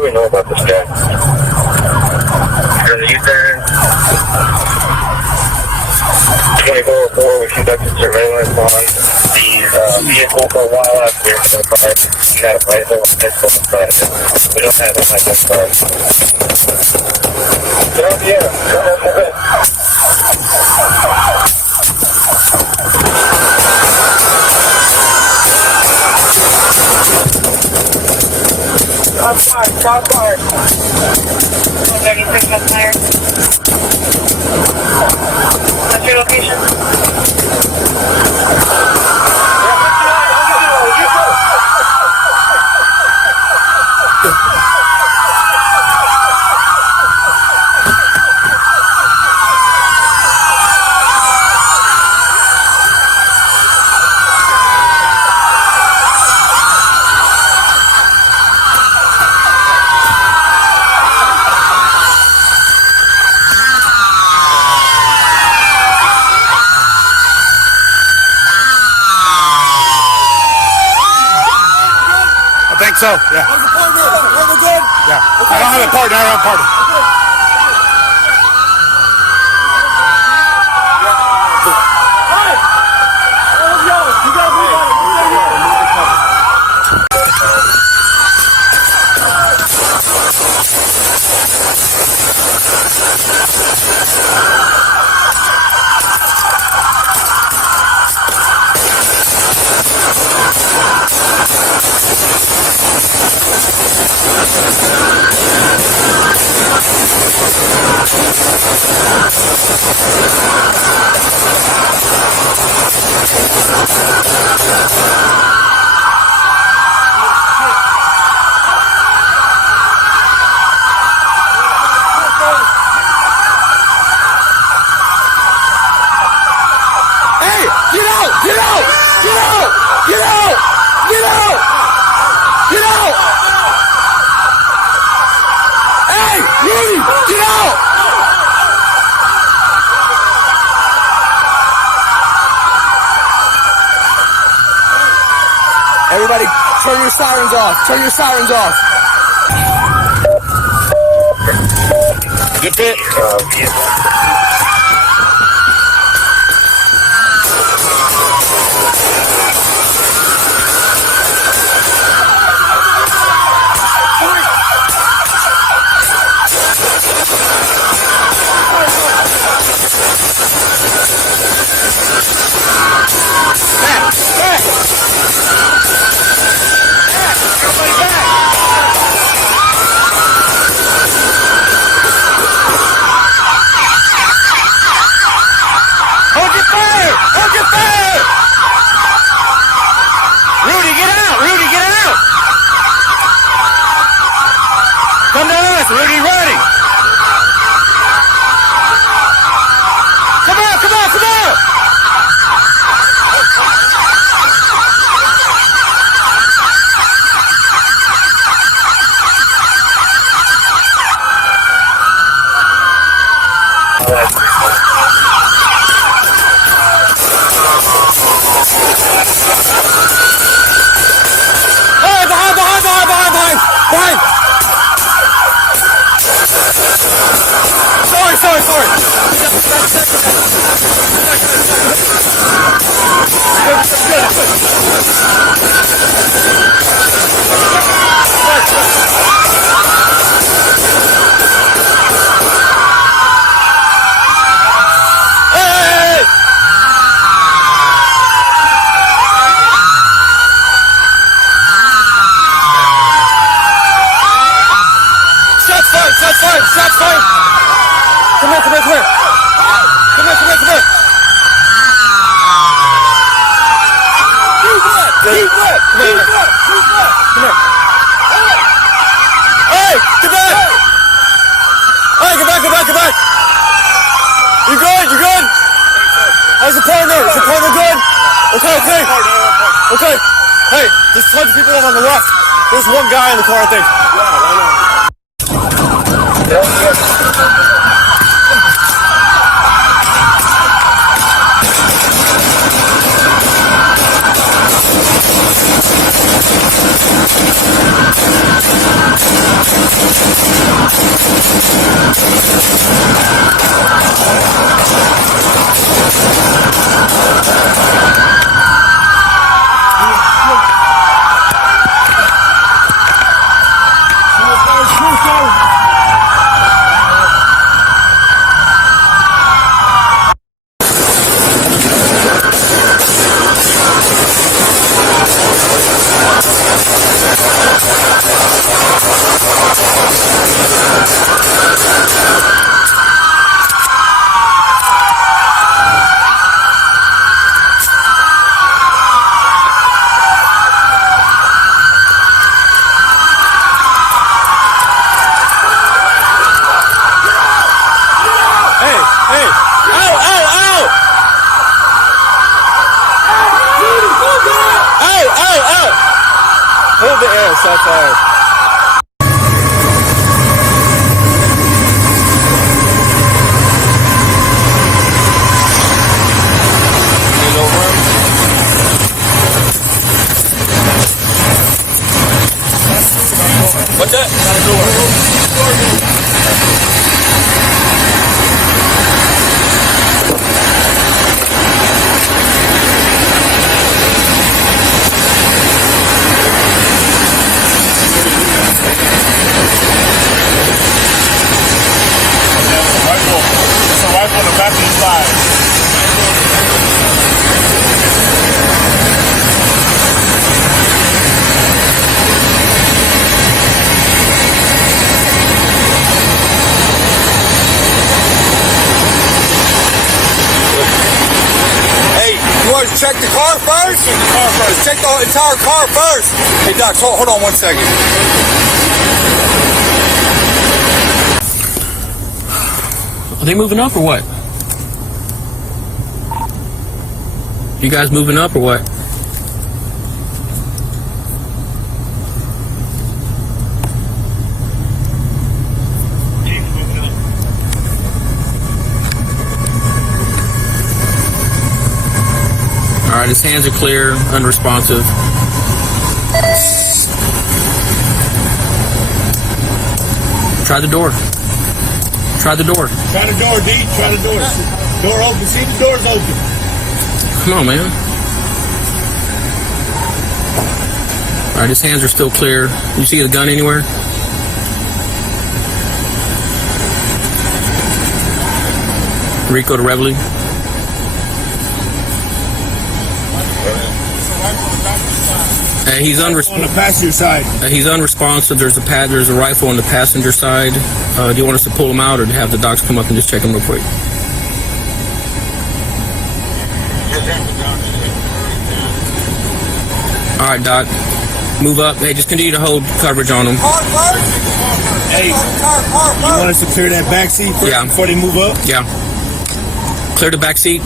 do we know about this guy? During the U-turn, 2404, we conducted surveillance on the vehicle for a while after the car. He had a rifle and pistol inside of it. We don't have a license card. So, yeah, that's it. Stop fire. 36 on fire. What's your location? So, yeah. How's the partner? Partner good? Yeah. Okay. I don't have a partner. I don't have a partner. Everybody, turn your sirens off. Turn your sirens off. Get it? Okay. Hey, there's tons of people on the left. There's one guy in the car, I think. Yeah, why not? shot fired. What's that? It's a rifle on the back of the side. You want to check the car first? Check the entire car first. Hey, Doc, hold on 1 second. Are they moving up or what? You guys moving up or what? Alright, his hands are clear, unresponsive. Try the door. Try the door. Try the door, D. Try the door. Door open. See the door's open. Come on, man. Alright, his hands are still clear. You see the gun anywhere? Rico to Reveille. He's On the passenger side. He's unresponsive. There's a rifle on the passenger side. Do you want us to pull him out or have the docs come up and just check him real quick? All right, Doc. Move up. Hey, just continue to hold coverage on him. Hey, you want us to clear that back seat first Yeah. before they move up? Yeah. Clear the back seat.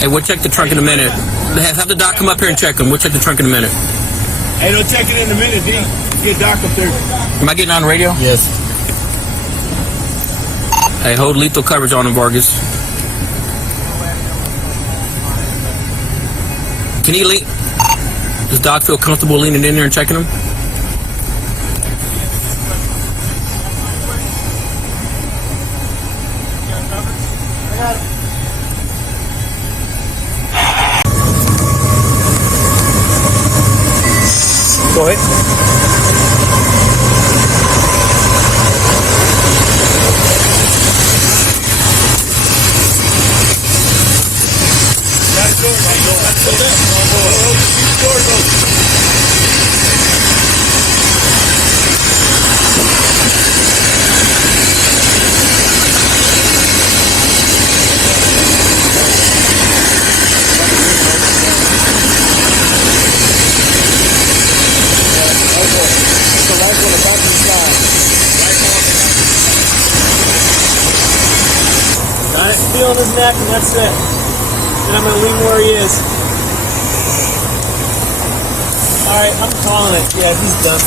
Hey, we'll check the trunk in a minute. Have the doc come up here and check him. We'll check the trunk in a minute. Hey, don't check it in a minute, D. Get Doc up there. Am I getting on the radio? Yes. Hey, hold lethal coverage on him, Vargas. Can he lean? Does Doc feel comfortable leaning in there and checking him? Go ahead. Feel on his neck, and that's it. And I'm gonna leave him where he is. Alright, I'm calling it. Yeah, he's done.